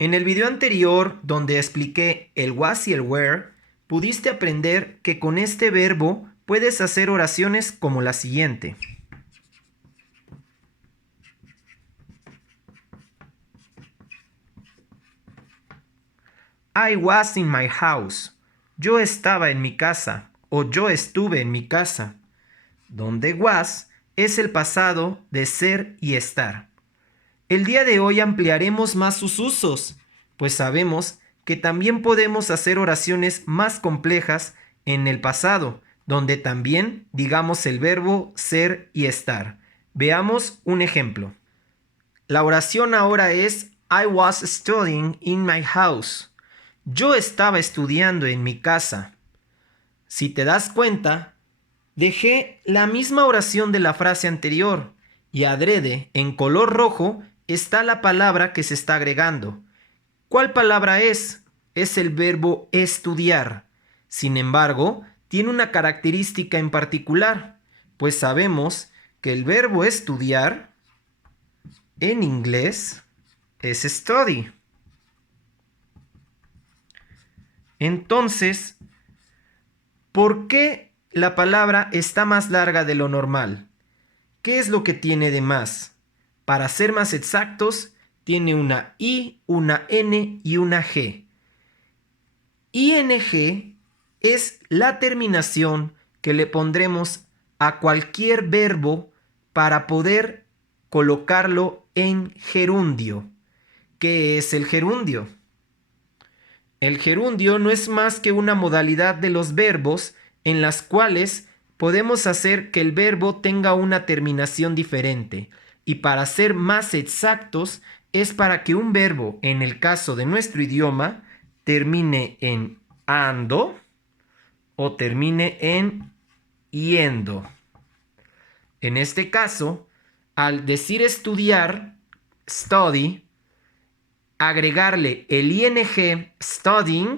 En el video anterior, donde expliqué el was y el were, pudiste aprender que con este verbo puedes hacer oraciones como la siguiente. I was in my house. Yo estaba en mi casa o yo estuve en mi casa. Donde was es el pasado de ser y estar. El día de hoy ampliaremos más sus usos, pues sabemos que también podemos hacer oraciones más complejas en el pasado, donde también digamos el verbo ser y estar. Veamos un ejemplo. La oración ahora es I was studying in my house. Yo estaba estudiando en mi casa. Si te das cuenta, dejé la misma oración de la frase anterior y adrede en color rojo está la palabra que se está agregando. ¿Cuál palabra es? Es el verbo estudiar. Sin embargo, tiene una característica en particular, pues sabemos que el verbo estudiar en inglés es study. Entonces, ¿por qué la palabra está más larga de lo normal? ¿Qué es lo que tiene de más? Para ser más exactos, tiene una I, una N y una G. ING es la terminación que le pondremos a cualquier verbo para poder colocarlo en gerundio. ¿Qué es el gerundio? El gerundio no es más que una modalidad de los verbos en las cuales podemos hacer que el verbo tenga una terminación diferente. Y para ser más exactos, es para que un verbo, en el caso de nuestro idioma, termine en ando o termine en yendo. En este caso, al decir estudiar, study, agregarle el ing, studying,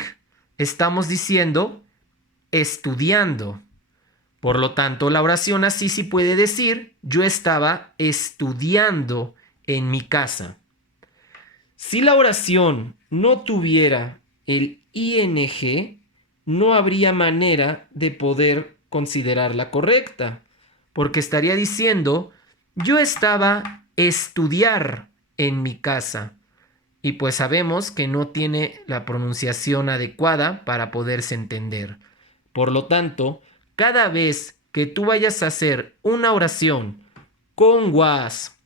estamos diciendo estudiando. Por lo tanto, la oración así sí puede decir, yo estaba estudiando en mi casa. Si la oración no tuviera el ing, no habría manera de poder considerarla correcta, porque estaría diciendo, yo estaba estudiar en mi casa. Y pues sabemos que no tiene la pronunciación adecuada para poderse entender. Por lo tanto, cada vez que tú vayas a hacer una oración con was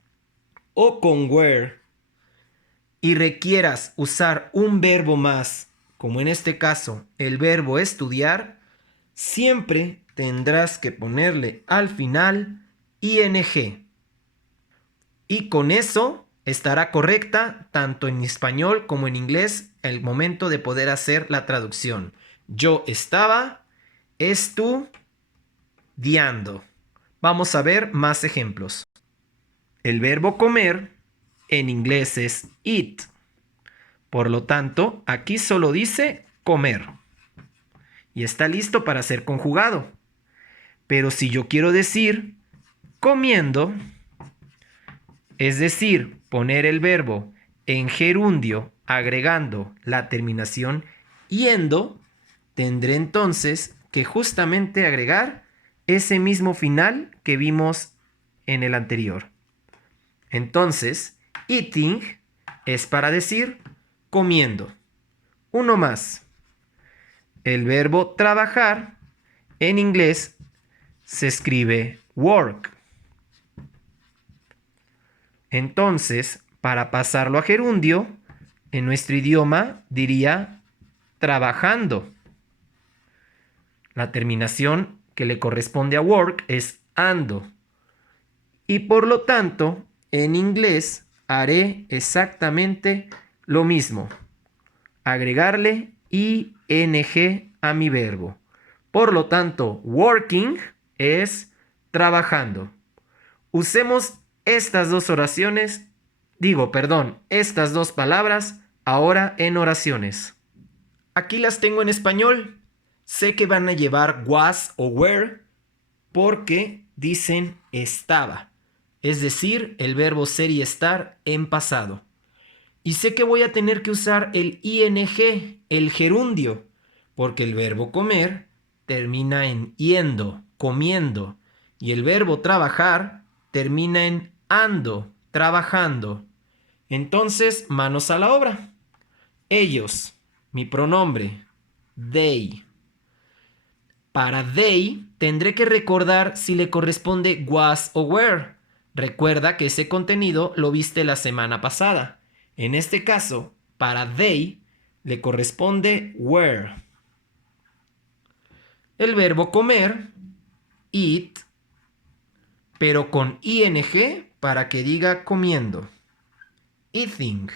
o con were y requieras usar un verbo más, como en este caso el verbo estudiar, siempre tendrás que ponerle al final ing. Y con eso estará correcta tanto en español como en inglés el momento de poder hacer la traducción. Yo estaba estudiando. Vamos a ver más ejemplos. El verbo comer en inglés es eat. Por lo tanto, aquí solo dice comer. Y está listo para ser conjugado. Pero si yo quiero decir comiendo, es decir, poner el verbo en gerundio agregando la terminación yendo, tendré entonces que justamente agregar ese mismo final que vimos en el anterior. Entonces, eating es para decir comiendo. Uno más. El verbo trabajar en inglés se escribe work. Entonces, para pasarlo a gerundio, en nuestro idioma diría trabajando. La terminación que le corresponde a work es ando. Y por lo tanto, en inglés haré exactamente lo mismo. Agregarle ing a mi verbo. Por lo tanto, working es trabajando. Usemos estas dos estas dos palabras ahora en oraciones. Aquí las tengo en español. Sé que van a llevar was o were porque dicen estaba, es decir, el verbo ser y estar en pasado. Y sé que voy a tener que usar el ing, el gerundio, porque el verbo comer termina en yendo, comiendo, y el verbo trabajar termina en ando, trabajando. Entonces, manos a la obra. Ellos, mi pronombre, they. Para they tendré que recordar si le corresponde was o were. Recuerda que ese contenido lo viste la semana pasada. En este caso, para they le corresponde were. El verbo comer, eat, pero con ing para que diga comiendo. Eating.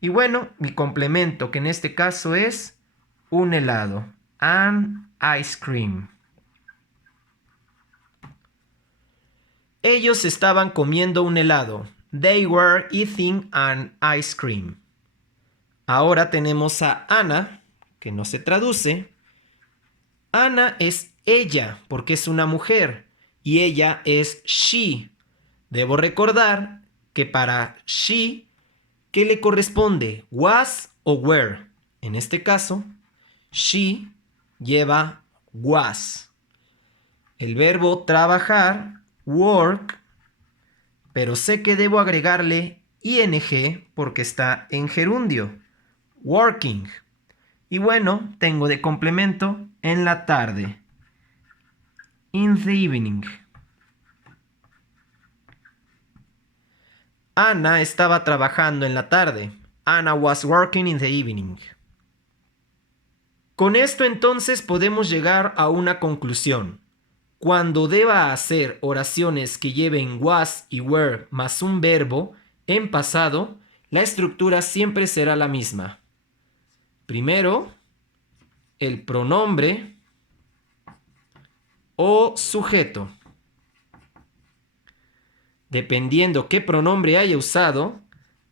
Y bueno, mi complemento, que en este caso es un helado. An ice cream. Ellos estaban comiendo un helado. They were eating an ice cream. Ahora tenemos a Ana, que no se traduce. Ana es ella, porque es una mujer, y ella es she. Debo recordar que para she, ¿qué le corresponde? Was o were. En este caso, she lleva was. El verbo trabajar, work, pero sé que debo agregarle ing porque está en gerundio. Working. Y bueno, tengo de complemento en la tarde. In the evening. Ana estaba trabajando en la tarde. Anna was working in the evening. Con esto entonces podemos llegar a una conclusión. Cuando deba hacer oraciones que lleven was y were más un verbo en pasado, la estructura siempre será la misma. Primero, el pronombre o sujeto. Dependiendo qué pronombre haya usado,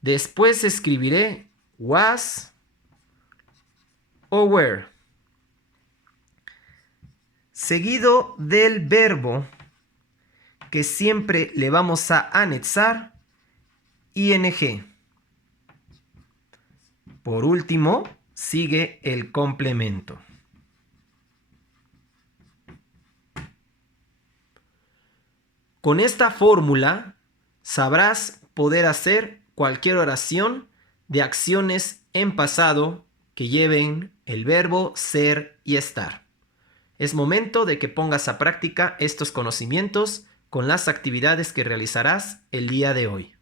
después escribiré was o were. Seguido del verbo que siempre le vamos a anexar ing. Por último, sigue el complemento. Con esta fórmula sabrás poder hacer cualquier oración de acciones en pasado que lleven el verbo ser y estar. Es momento de que pongas a práctica estos conocimientos con las actividades que realizarás el día de hoy.